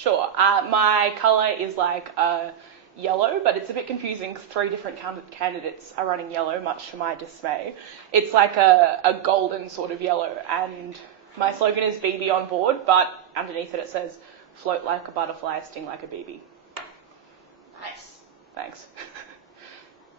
Sure. My colour is like yellow, but it's a bit confusing because 3 different candidates are running yellow, much to my dismay. It's like a golden sort of yellow, and my slogan is BB on board, but underneath it says float like a butterfly, sting like a BB. Nice. Thanks.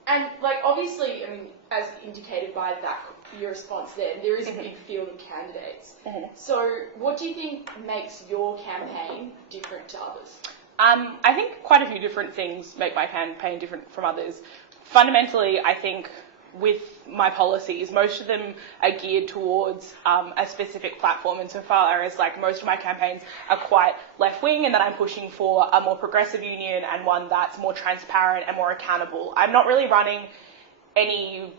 And, like, obviously, I mean, as indicated by that, your response there is a big field of candidates. So what do you think makes your campaign different to others? I think quite a few different things make my campaign different from others. Fundamentally, I think with my policies, most of them are geared towards a specific platform, insofar as like most of my campaigns are quite left-wing, and that I'm pushing for a more progressive union and one that's more transparent and more accountable. I'm not really running any,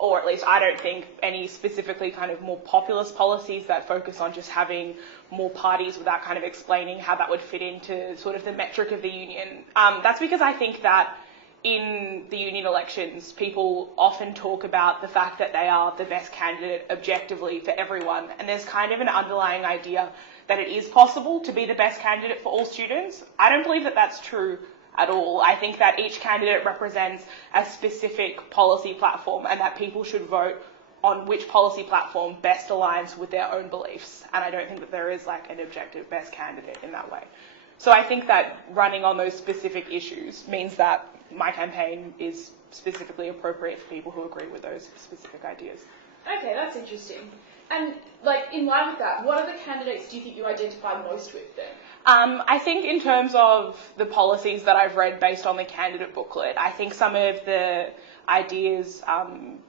or at least I don't think, any specifically kind of more populist policies that focus on just having more parties without kind of explaining how that would fit into sort of the metric of the union. That's because I think that in the union elections, people often talk about the fact that they are the best candidate objectively for everyone, and there's kind of an underlying idea that it is possible to be the best candidate for all students. I don't believe that that's true at all. I think that each candidate represents a specific policy platform, and that people should vote on which policy platform best aligns with their own beliefs, and I don't think that there is like an objective best candidate in that way. So I think that running on those specific issues means that my campaign is specifically appropriate for people who agree with those specific ideas. Okay, that's interesting. And, like, in line with that, what other candidates do you think you identify most with then? I think in terms of the policies that I've read based on the candidate booklet, I think some of the ideas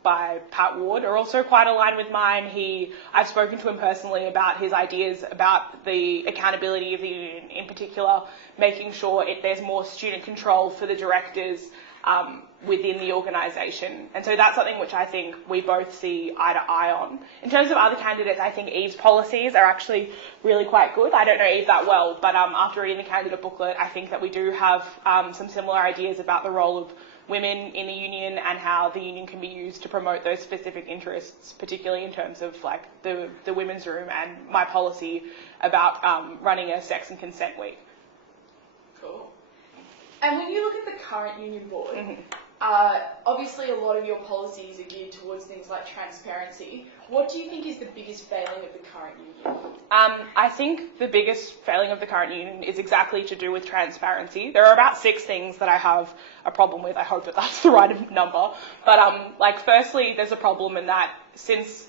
by Pat Ward are also quite aligned with mine. I've spoken to him personally about his ideas about the accountability of the union, in particular making sure there's more student control for the directors within the organisation. And so that's something which I think we both see eye to eye on. In terms of other candidates, I think Eve's policies are actually really quite good. I don't know Eve that well, but after reading the candidate booklet, I think that we do have some similar ideas about the role of women in the union and how the union can be used to promote those specific interests, particularly in terms of like the women's room and my policy about running a sex and consent week. Cool. And when you look at the current union board, obviously a lot of your policies are geared towards things like transparency. What do you think is the biggest failing of the current union? I think the biggest failing of the current union is exactly to do with transparency. There are about 6 things that I have a problem with. I hope that that's the right number. But firstly, there's a problem in that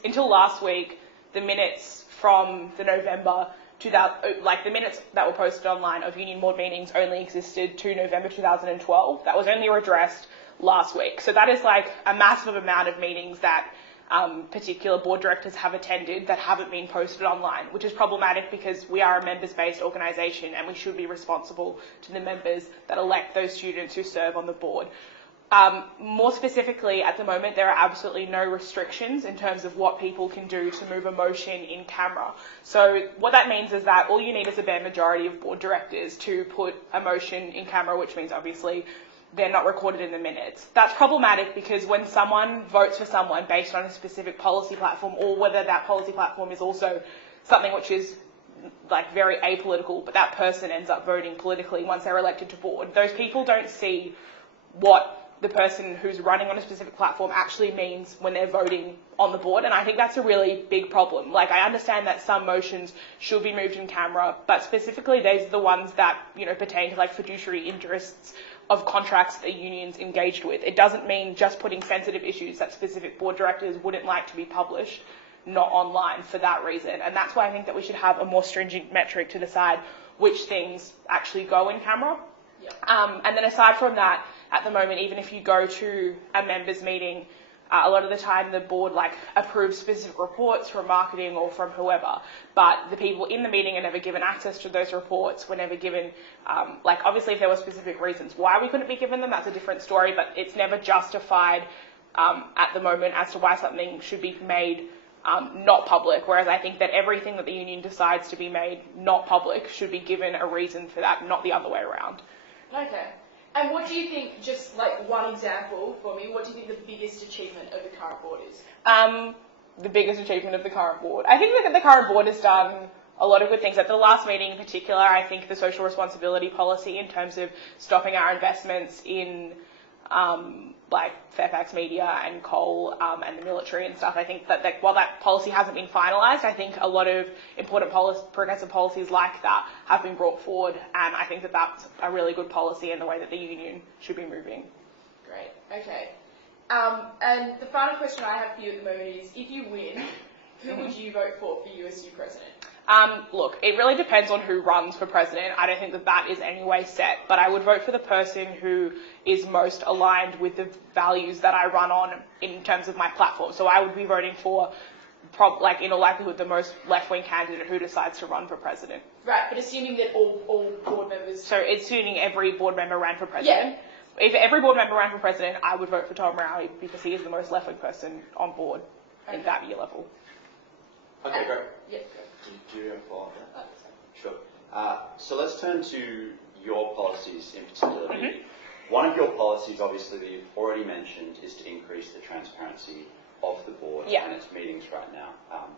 until last week, the minutes from the November the minutes that were posted online of union board meetings only existed to November 2012. That was only redressed last week. So that is like a massive amount of meetings that particular board directors have attended that haven't been posted online, which is problematic because we are a members-based organisation and we should be responsible to the members that elect those students who serve on the board. More specifically, at the moment, there are absolutely no restrictions in terms of what people can do to move a motion in camera. So what that means is that all you need is a bare majority of board directors to put a motion in camera, which means obviously they're not recorded in the minutes. That's problematic because when someone votes for someone based on a specific policy platform, or whether that policy platform is also something which is like very apolitical, but that person ends up voting politically once they're elected to board, those people don't see what the person who's running on a specific platform actually means when they're voting on the board, and I think that's a really big problem. Like, I understand that some motions should be moved in camera, but specifically these are the ones that, pertain to like fiduciary interests of contracts that the union's engaged with. It doesn't mean just putting sensitive issues that specific board directors wouldn't like to be published not online for that reason, and that's why I think that we should have a more stringent metric to decide which things actually go in camera. Yep. And then aside from that, at the moment, even if you go to a members meeting, a lot of the time the board approves specific reports from marketing or from whoever, but the people in the meeting are never given access to those reports, were never given, obviously if there were specific reasons why we couldn't be given them, that's a different story, but it's never justified at the moment as to why something should be made not public, whereas I think that everything that the union decides to be made not public should be given a reason for that, not the other way around. Okay. And what do you think, just like one example for me, what do you think the biggest achievement of the current board is? The biggest achievement of the current board? I think that the current board has done a lot of good things. At the last meeting in particular, I think the social responsibility policy in terms of stopping our investments in like Fairfax Media and coal and the military and stuff, I think that while that policy hasn't been finalised, I think a lot of important progressive policies like that have been brought forward, and I think that that's a really good policy in the way that the union should be moving. Great, okay. And the final question I have for you at the moment is, if you win, who would you vote for USU President? Look, it really depends on who runs for president. I don't think that that is any way set, but I would vote for the person who is most aligned with the values that I run on in terms of my platform. So I would be voting for, in all likelihood, the most left-wing candidate who decides to run for president. Right, but assuming that all board members... So assuming every board member ran for president. Yeah. If every board member ran for president, I would vote for Tom Raue because he is the most left-wing person on board in that year level. Okay, great. Yeah. Do you have a follow-up there? Sure. So let's turn to your policies in particular. One of your policies, obviously, that you've already mentioned is to increase the transparency of the board and its meetings right now.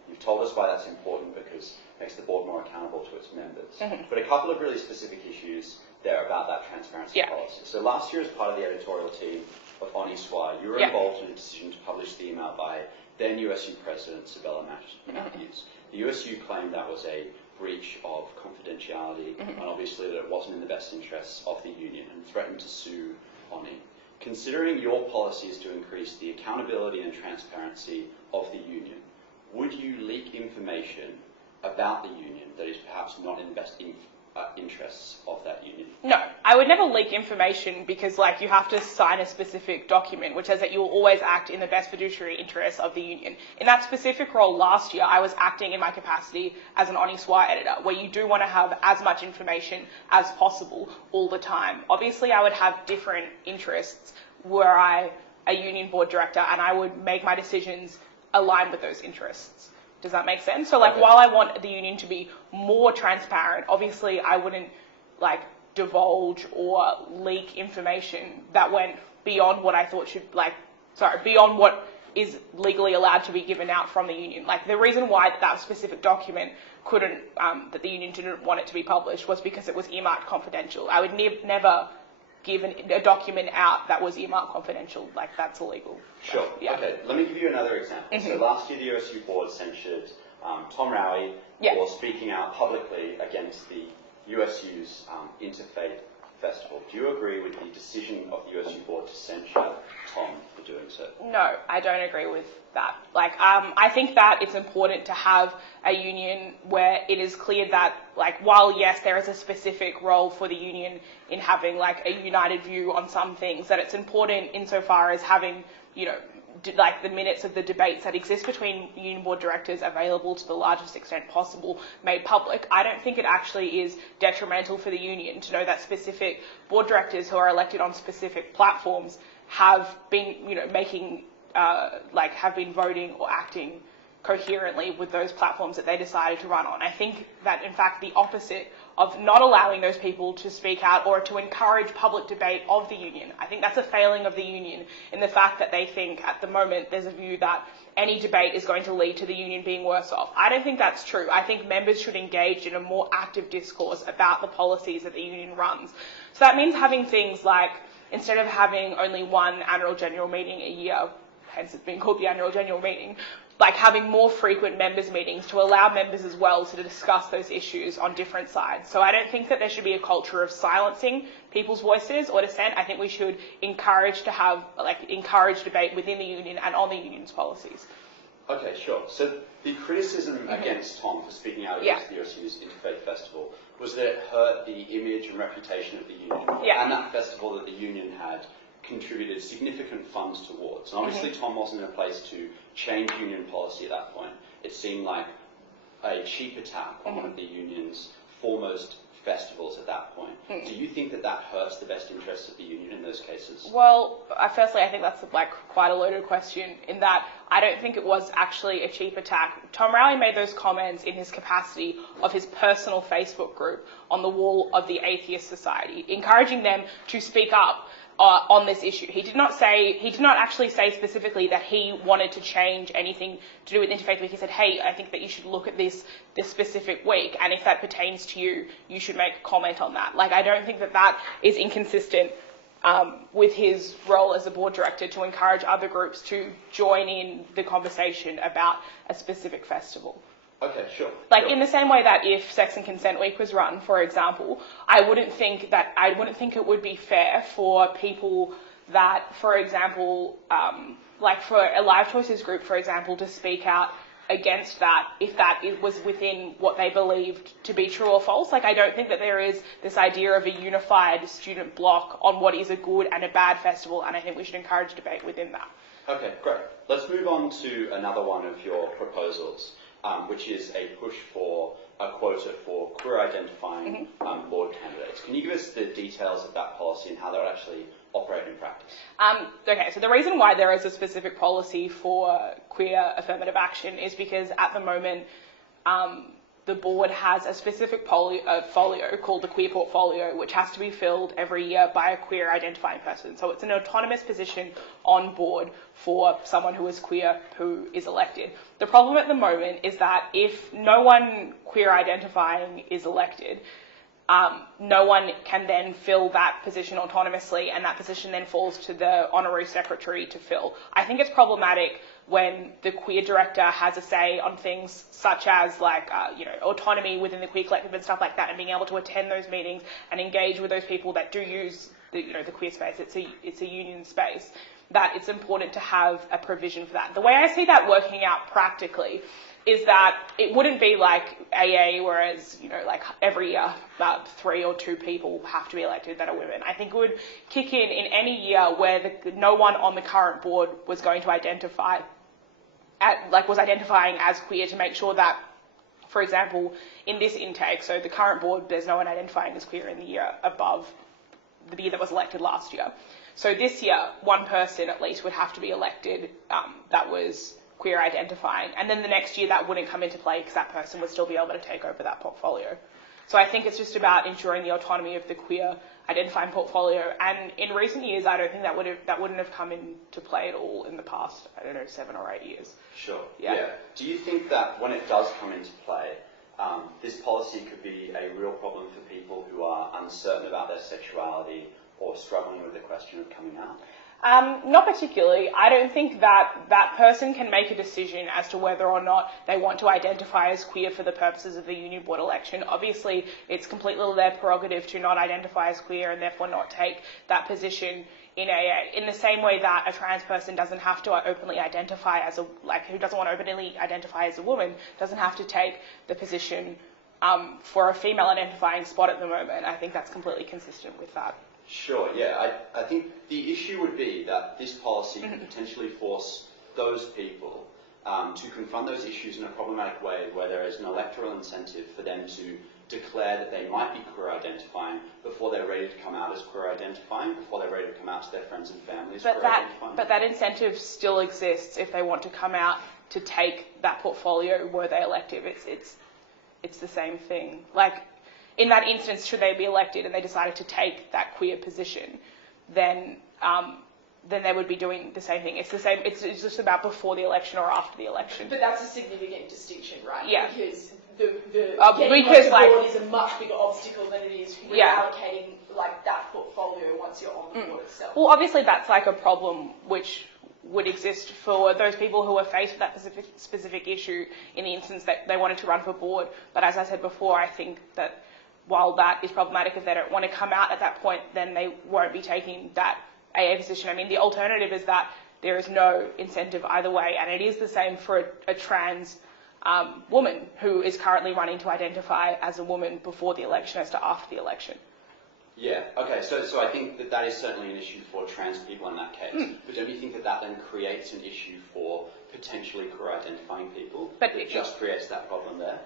You've told us why that's important because it makes the board more accountable to its members. But a couple of really specific issues there about that transparency policy. So last year, as part of the editorial team of Honi Soit, you were involved in a decision to publish the email by then USU President Sibella Matthews. The USU claimed that was a breach of confidentiality and obviously that it wasn't in the best interests of the union and threatened to sue Honi. Considering your policy is to increase the accountability and transparency of the union, would you leak information about the union that is perhaps not in the best interests of that union? No, I would never leak information because you have to sign a specific document which says that you will always act in the best fiduciary interests of the union. In that specific role last year, I was acting in my capacity as an Honi Soit editor, where you do want to have as much information as possible all the time. Obviously, I would have different interests were I a union board director, and I would make my decisions aligned with those interests. Does that make sense? So while I want the union to be more transparent, obviously I wouldn't divulge or leak information that went beyond what I thought beyond what is legally allowed to be given out from the union. The reason why that specific document couldn't, that the union didn't want it to be published was because it was earmarked confidential. I would never give a document out that was earmarked confidential. That's illegal. Sure. Yeah. Okay, let me give you another example. So last year the USU Board censured Tom Raue for speaking out publicly against the USU's Interfaith Festival. Do you agree with the decision of the USU Board to censure Tom for doing so? No, I don't agree with that. I think that it's important to have a union where it is clear that, while yes, there is a specific role for the union in having a united view on some things, that it's important insofar as having, the minutes of the debates that exist between union board directors available to the largest extent possible, made public. I don't think it actually is detrimental for the union to know that specific board directors who are elected on specific platforms have been, have been voting or acting coherently with those platforms that they decided to run on. I think that, in fact, the opposite of not allowing those people to speak out or to encourage public debate of the union. I think that's a failing of the union in the fact that they think at the moment there's a view that any debate is going to lead to the union being worse off. I don't think that's true. I think members should engage in a more active discourse about the policies that the union runs. So that means having things like, instead of having only one annual general meeting a year, hence it's being called the annual general meeting, having more frequent members' meetings to allow members as well to discuss those issues on different sides. So I don't think that there should be a culture of silencing people's voices or dissent. I think we should encourage to have, encourage debate within the union and on the union's policies. Okay, sure. So the criticism against Tom for speaking out against the USU's Interfaith Festival was that it hurt the image and reputation of the union and that festival that the union had contributed significant funds towards. And obviously Tom wasn't in a place to change union policy at that point. It seemed like a cheap attack on one of the union's foremost festivals at that point. Do you think that that hurts the best interests of the union in those cases? Well, firstly, I think that's quite a loaded question in that I don't think it was actually a cheap attack. Tom Raue made those comments in his capacity of his personal Facebook group on the wall of the Atheist Society, encouraging them to speak up on this issue. He did not actually say specifically that he wanted to change anything to do with Interfaith Week. He said, hey, I think that you should look at this specific week, and if that pertains to you, you should make a comment on that. Like, I don't think that that is inconsistent with his role as a board director to encourage other groups to join in the conversation about a specific festival. Okay, sure. Like, in the same way that if Sex and Consent Week was run, for example, I wouldn't think it would be fair for people that, for example, like for a Live Choices group, for example, to speak out against that if that was within what they believed to be true or false. Like, I don't think that there is this idea of a unified student bloc on what is a good and a bad festival, and I think we should encourage debate within that. Okay, great. Let's move on to another one of your proposals, which is a push for a quota for queer-identifying board candidates. Can you give us the details of that policy and how that would actually operate in practice? Okay, so the reason why there is a specific policy for queer affirmative action is because at the moment the board has a specific folio called the queer portfolio, which has to be filled every year by a queer identifying person. So it's an autonomous position on board for someone who is queer who is elected. The problem at the moment is that if no one queer identifying is elected, no one can then fill that position autonomously, and that position then falls to the honorary secretary to fill. I think it's problematic when the queer director has a say on things such as autonomy within the queer collective and stuff like that, and being able to attend those meetings and engage with those people that do use the queer space. It's a union space. That it's important to have a provision for that. The way I see that working out practically is that it wouldn't be like AA, whereas, like every year, about 3 or 2 people have to be elected that are women. I think it would kick in any year where no one on the current board was going to identifying as queer, to make sure that, for example, in this intake, so the current board, there's no one identifying as queer in the year above the year that was elected last year. So this year, one person at least would have to be elected that was queer identifying, and then the next year that wouldn't come into play because that person would still be able to take over that portfolio. So I think it's just about ensuring the autonomy of the queer identifying portfolio, and in recent years I don't think that wouldn't have come into play at all in the past, 7 or 8 years. Sure. Yeah. Do you think that when it does come into play, this policy could be a real problem for people who are uncertain about their sexuality or struggling with the question of coming out? Not particularly. I don't think that person can make a decision as to whether or not they want to identify as queer for the purposes of the union board election. Obviously, it's completely their prerogative to not identify as queer and therefore not take that position in AA. In the same way that a trans person doesn't have to openly identify as who doesn't want to openly identify as a woman, doesn't have to take the position for a female identifying spot at the moment. I think that's completely consistent with that. Sure, yeah. I think the issue would be that this policy could potentially force those people to confront those issues in a problematic way, where there is an electoral incentive for them to declare that they might be queer identifying before they're ready to come out as queer identifying, before they're ready to come out to their friends and families queer identifying. But that incentive still exists if they want to come out to take that portfolio were they elective. It's the same thing. Like, in that instance, should they be elected and they decided to take that queer position, then they would be doing the same thing. It's the same. It's just about before the election or after the election. But that's a significant distinction, right? Yeah. Because getting on board is a much bigger obstacle than it is reallocating that portfolio once you're on the board itself. Well, obviously that's a problem which would exist for those people who are faced with that specific issue in the instance that they wanted to run for board. But as I said before, I think that while that is problematic, if they don't want to come out at that point, then they won't be taking that AA position. I mean, the alternative is that there is no incentive either way, and it is the same for a trans woman who is currently running to identify as a woman before the election as to after the election. Yeah, okay, so I think that is certainly an issue for trans people in that case. But don't you think that then creates an issue for potentially queer identifying people? But it just creates that problem there?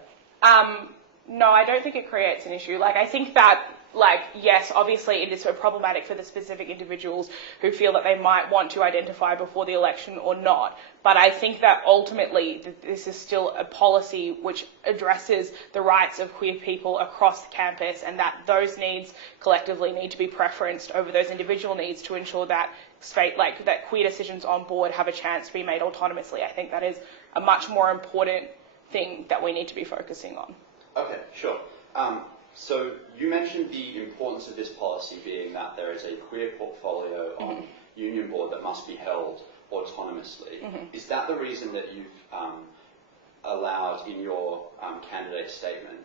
No, I don't think it creates an issue. I think that like, yes, obviously it is so problematic for the specific individuals who feel that they might want to identify before the election or not. But I think that ultimately this is still a policy which addresses the rights of queer people across the campus, and that those needs collectively need to be preferenced over those individual needs to ensure that that queer decisions on board have a chance to be made autonomously. I think that is a much more important thing that we need to be focusing on. Okay, sure. So you mentioned the importance of this policy being that there is a queer portfolio on Union Board that must be held autonomously. Is that the reason that you've allowed in your candidate statement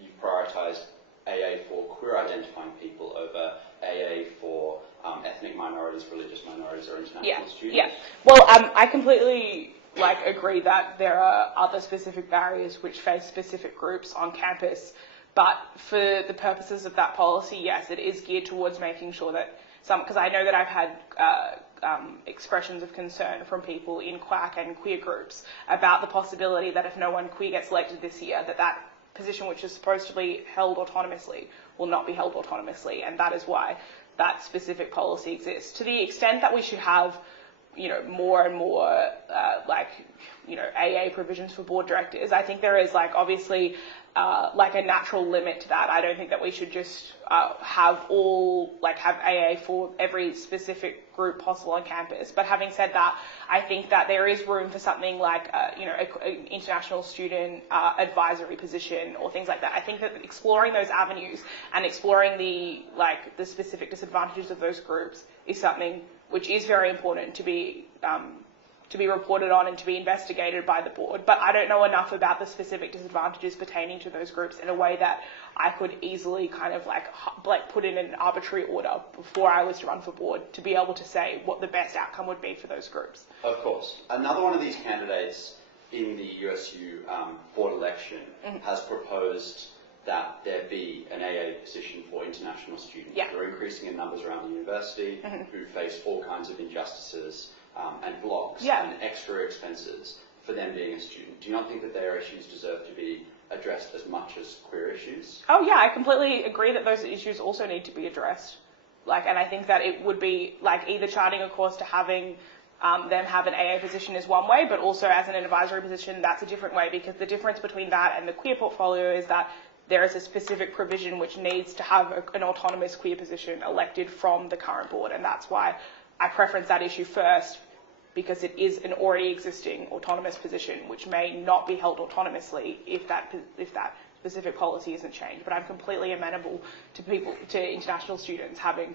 you've prioritised AA for queer identifying people over AA for ethnic minorities, religious minorities, or international students? Yeah. Well, I completely agree that there are other specific barriers which face specific groups on campus. But for the purposes of that policy, yes, it is geared towards making sure that because I know that I've had expressions of concern from people in quack and queer groups about the possibility that if no one queer gets elected this year, that position which is supposed to be held autonomously will not be held autonomously, and that is why that specific policy exists. To the extent that we should have, more and more AA provisions for board directors, I think there is obviously a natural limit to that. I don't think that we should just have AA for every specific group possible on campus. But having said that, I think that there is room for something like an international student advisory position or things like that. I think that exploring those avenues and exploring the specific disadvantages of those groups is something which is very important to be reported on and to be investigated by the board. But I don't know enough about the specific disadvantages pertaining to those groups in a way that I could easily kind of put in an arbitrary order before I was to run for board to be able to say what the best outcome would be for those groups. Of course. Another one of these candidates in the USU board election has proposed that there be an AA position for international students. Yeah. They're increasing in numbers around the university who face all kinds of injustices and blocks and extra expenses for them being a student. Do you not think that their issues deserve to be addressed as much as queer issues? Oh yeah, I completely agree that those issues also need to be addressed. And I think that it would be either charting a course to having them have an AA position is one way, but also as an advisory position, that's a different way, because the difference between that and the queer portfolio is that there is a specific provision which needs to have an autonomous queer position elected from the current board, and that's why I preference that issue first, because it is an already existing autonomous position which may not be held autonomously if that specific policy isn't changed. But I'm completely amenable to international students having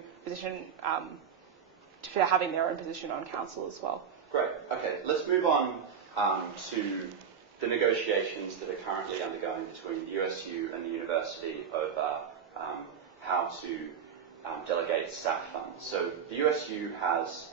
having their own position on council as well. Great. Okay, let's move on to the negotiations that are currently undergoing between the USU and the university over how to delegate SSAF funds. So the USU has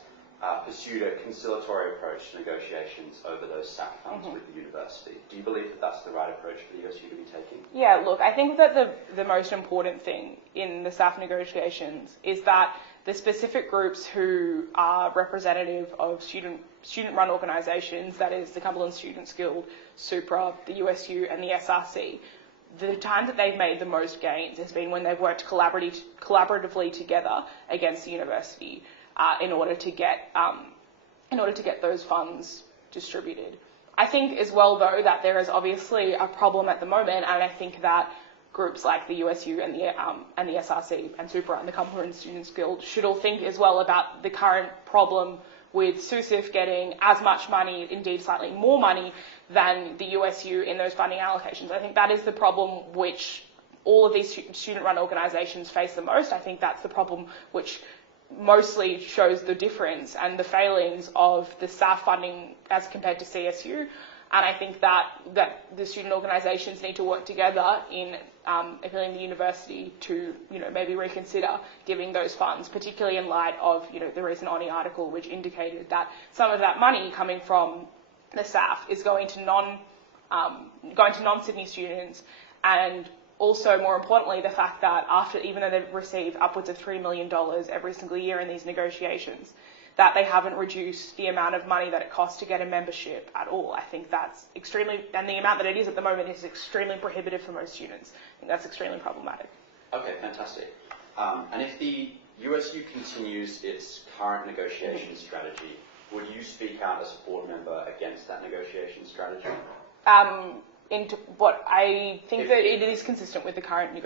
pursued a conciliatory approach to negotiations over those SSAF funds with the university. Do you believe that that's the right approach for the USU to be taking? Yeah, look, I think that the most important thing in the SSAF negotiations is that the specific groups who are representative of student-run organisations, that is the Cumberland Students Guild, SUPRA, the USU and the SRC, the time that they've made the most gains has been when they've worked collaboratively together against the university in order to get those funds distributed. I think as well, though, that there is obviously a problem at the moment, and I think that groups like the USU and the SRC and SUPRA and the Cumberland Students Guild should all think as well about the current problem with SUSIF getting as much money, indeed slightly more money, than the USU in those funding allocations. I think that is the problem which all of these student-run organisations face the most. I think that's the problem which mostly shows the difference and the failings of the SSAF funding as compared to CSU. And I think that the student organisations need to work together in appealing the university to, maybe reconsider giving those funds, particularly in light of, the recent Honi article which indicated that some of that money coming from the SSAF is going to non-Sydney students, and also, more importantly, the fact that even though they've received upwards of $3 million every single year in these negotiations, that they haven't reduced the amount of money that it costs to get a membership at all. I think that's and the amount that it is at the moment is extremely prohibitive for most students. I think that's extremely problematic. Okay, fantastic. And if the USU continues its current negotiation strategy, would you speak out as a board member against that negotiation strategy? Into what I think that it is consistent with the current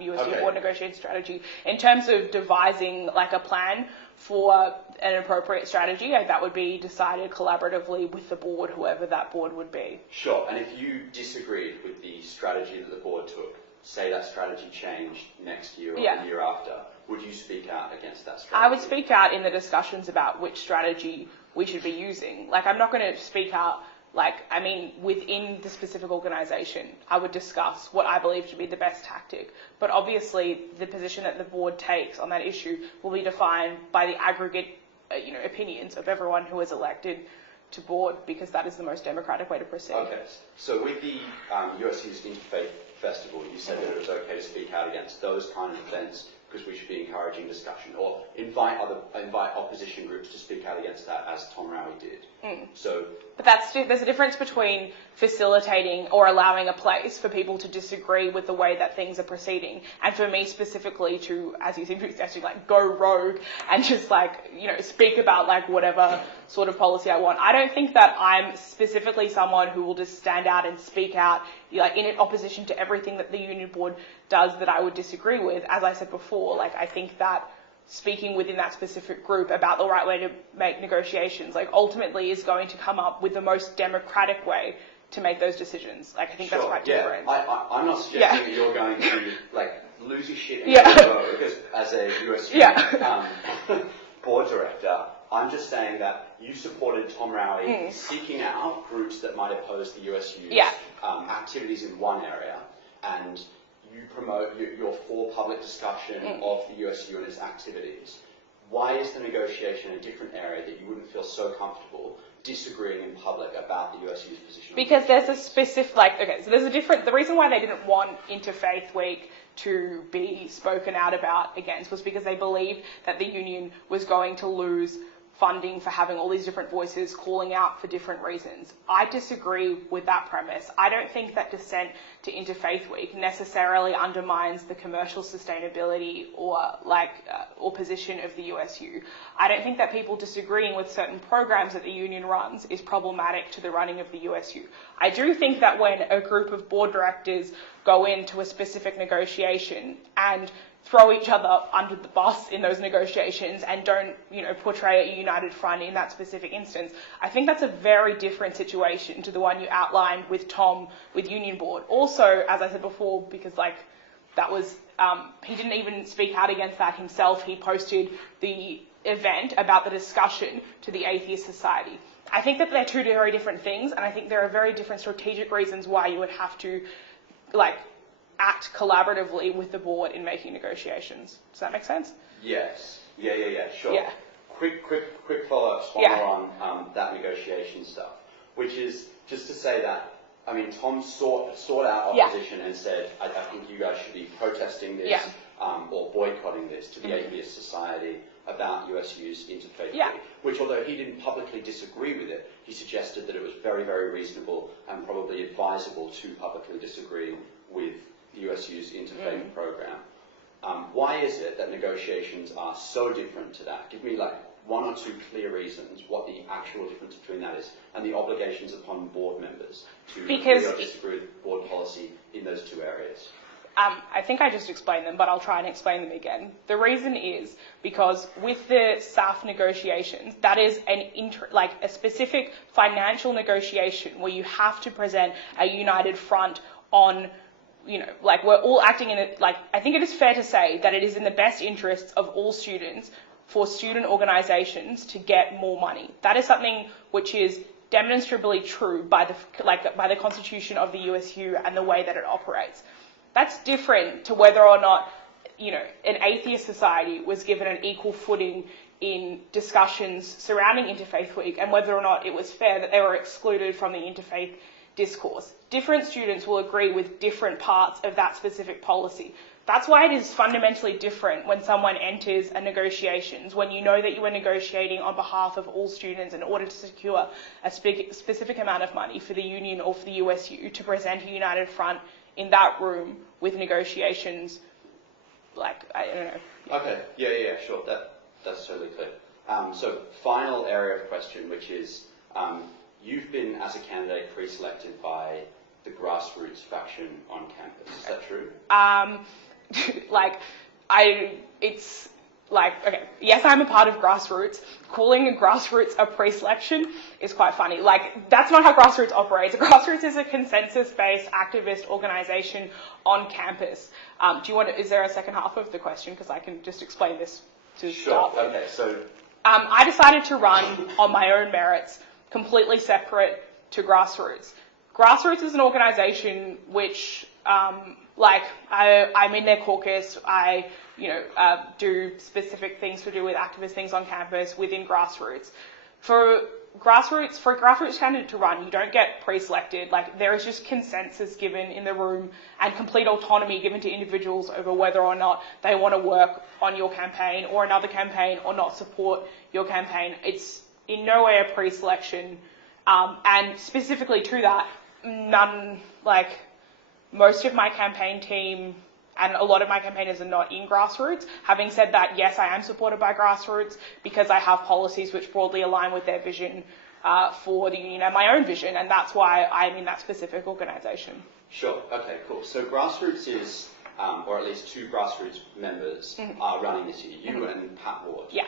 USU Board negotiation strategy in terms of devising like a plan for an appropriate strategy. That would be decided collaboratively with the board, whoever that board would be. Sure. And if you disagreed with the strategy that the board took, say that strategy changed next year or the year after, would you speak out against that strategy? I would speak out in the discussions about which strategy we should be using. Like, I'm not going to speak out, within the specific organisation, I would discuss what I believe to be the best tactic. But obviously, the position that the board takes on that issue will be defined by the aggregate, opinions of everyone who is elected to board, because that is the most democratic way to proceed. Okay. So with the USU's Interfaith Festival, you said that it was okay to speak out against those kind of events because we should be encouraging discussion, or invite opposition groups to speak out against that, as Tom Raue did. But there's a difference between facilitating or allowing a place for people to disagree with the way that things are proceeding, and for me specifically to, as you seem to be suggesting, go rogue and just speak about whatever sort of policy I want. I don't think that I'm specifically someone who will just stand out and speak out in opposition to everything that the union board does that I would disagree with. As I said before, I think that speaking within that specific group about the right way to make negotiations, ultimately is going to come up with the most democratic way to make those decisions. I think that's quite different. I'm not suggesting that you're going to lose your shit and go, because as a USU board director, I'm just saying that you supported Tom Raue seeking out groups that might oppose the USU's activities in one area, and you promote, you're for public discussion of the USU and its activities. Why is the negotiation a different area that you wouldn't feel so comfortable disagreeing in public about the USU's position? Because there's a specific, the reason why they didn't want Interfaith Week to be spoken out about against was because they believed that the union was going to lose funding for having all these different voices calling out for different reasons. I disagree with that premise. I don't think that dissent to Interfaith Week necessarily undermines the commercial sustainability or position of the USU. I don't think that people disagreeing with certain programs that the union runs is problematic to the running of the USU. I do think that when a group of board directors go into a specific negotiation and throw each other under the bus in those negotiations and don't, portray a united front in that specific instance, I think that's a very different situation to the one you outlined with Tom with Union Board. Also, as I said before, because that was, he didn't even speak out against that himself. He posted the event about the discussion to the Atheist Society. I think that they're two very different things, and I think there are very different strategic reasons why you would have to, act collaboratively with the board in making negotiations. Does that make sense? Yes. Yeah, sure. Yeah. Quick follow-up on that negotiation stuff, which is just to say that, Tom sought out opposition and said, I think you guys should be protesting this or boycotting this to the Atheist Society about USU's Interfaith Week, which, although he didn't publicly disagree with it, he suggested that it was very, very reasonable and probably advisable to publicly disagree with the USU's Interfaith program. Why is it that negotiations are so different to that? Give me one or two clear reasons what the actual difference between that is, and the obligations upon board members to agree or disagree with board policy in those two areas. I think I just explained them, but I'll try and explain them again. The reason is because with the SSAF negotiations, that is a specific financial negotiation where you have to present a united front on, we're all acting in it. I think it is fair to say that it is in the best interests of all students for student organisations to get more money. That is something which is demonstrably true by the constitution of the USU and the way that it operates. That's different to whether or not, an atheist society was given an equal footing in discussions surrounding Interfaith Week, and whether or not it was fair that they were excluded from the interfaith discourse. Different students will agree with different parts of that specific policy. That's why it is fundamentally different when someone enters a negotiations, when you know that you are negotiating on behalf of all students in order to secure a specific amount of money for the union or for the USU to present a united front in that room with negotiations like, I don't know. Yeah. Okay, yeah, sure, that's totally clear. So final area of question, which is, you've been, as a candidate, pre-selected by the Grassroots faction on campus. Is that true? Okay, yes, I'm a part of Grassroots. Calling Grassroots a pre-selection is quite funny. Like, that's not how Grassroots operates. Grassroots is a consensus-based activist organisation on campus. Is there a second half of the question? Because I can just explain this to start with. Okay, so... I decided to run on my own merits, completely separate to Grassroots. Grassroots is an organisation which, I'm in their caucus. I, do specific things to do with activist things on campus within Grassroots. For a Grassroots candidate to run, you don't get pre-selected. Like, there is just consensus given in the room and complete autonomy given to individuals over whether or not they want to work on your campaign or another campaign or not support your campaign. It's in no way a pre-selection. And specifically to that, most of my campaign team and a lot of my campaigners are not in Grassroots. Having said that, yes, I am supported by Grassroots because I have policies which broadly align with their vision for the union and my own vision, and that's why I'm in that specific organisation. Sure, okay, cool. So Grassroots is, or at least two Grassroots members are running this year, you and Pat Ward. Yeah.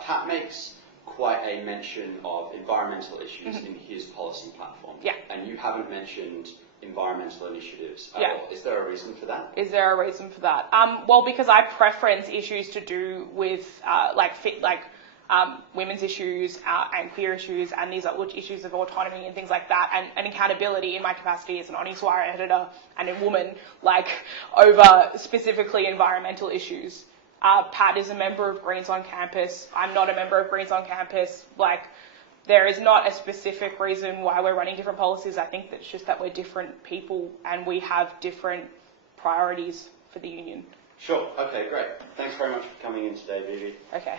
Pat makes quite a mention of environmental issues in his policy platform. Yeah. And you haven't mentioned environmental initiatives at all. Is there a reason for that? Is there a reason for that? Well, because I preference issues to do with women's issues and queer issues and these issues of autonomy and things like that, and accountability in my capacity as an Honi Soit editor and a woman, over specifically environmental issues. Pat is a member of Greens on campus. I'm not a member of Greens on campus. There is not a specific reason why we're running different policies. I think that's just that we're different people and we have different priorities for the union. Sure. Okay, great. Thanks very much for coming in today, Bebe. Okay.